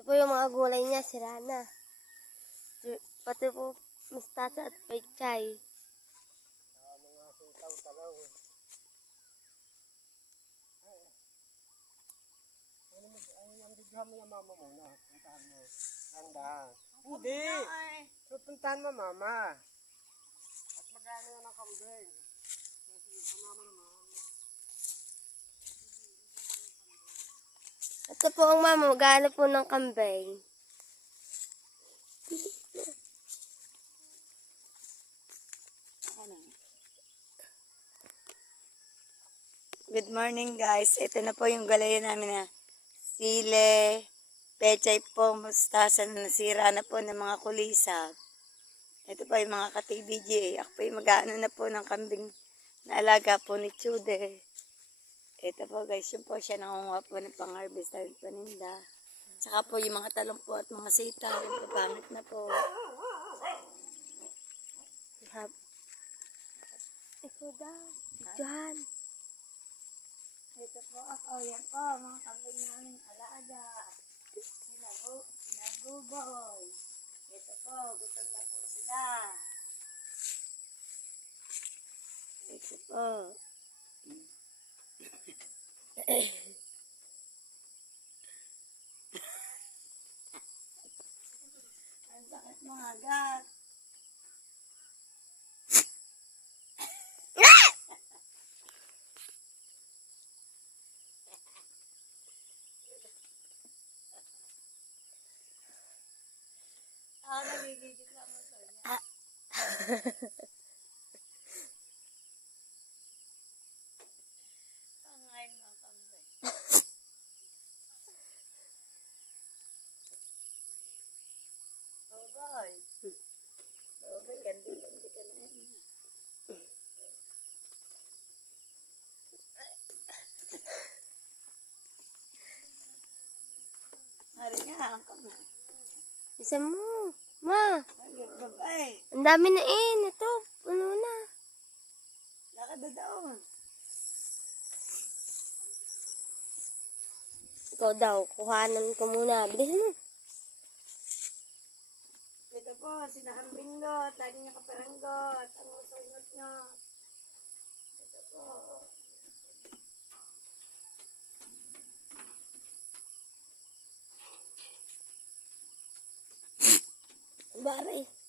Ito po yung mga gulay niya, sira na. Pati po mustasa at pechay. Mga sitaw, talaw. Ang bigyan mo yung mama mo na. Puntahan mo. Tandaan. Hindi. Pupuntahan mo mama. At magano yan ang kambing. Kasi mama naman. Ito po ang mama, magano po ng kambing. Good morning guys. Ito na po yung galayan namin na sile, pechay po, mustasa na nasira na po ng mga kulisap. Ito po yung mga ka-TBJ. Ako po yung mag-ano na po ng kambing na alaga po ni Chude. Ito po guys, yun po siya nangunguha po ng pang-harvest dahil paninda. Saka po yung mga talong po at mga sita, yung papamit na po. Ito daw, dyan. Ito po ako, yan po, mga kambing namin alaga. Sinaguboy. Ito po, gutom na po sila. Ito po. Ang sakit mga agat. Nagigigit lang mo sa niya. Pangain ng kambing. Boy. Boy, gandi ka na yun. Hari nga, ang kambing. Isa mo. Ma, Babae. ang dami na ito, puno na. Lakad na daon. Ikaw daw, kuhanan ko muna. Bilisan mo. Ito po, sinahambingot. Lagi niya kaparanggot. Ang usungot niya. Ito po. Baray.